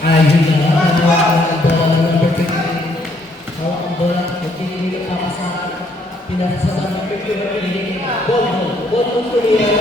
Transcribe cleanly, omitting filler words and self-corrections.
Ayun na, ang bola ng number 15. Hawak ang bola, hindi napapasa. Pinasa sa number 15. Ball, clear.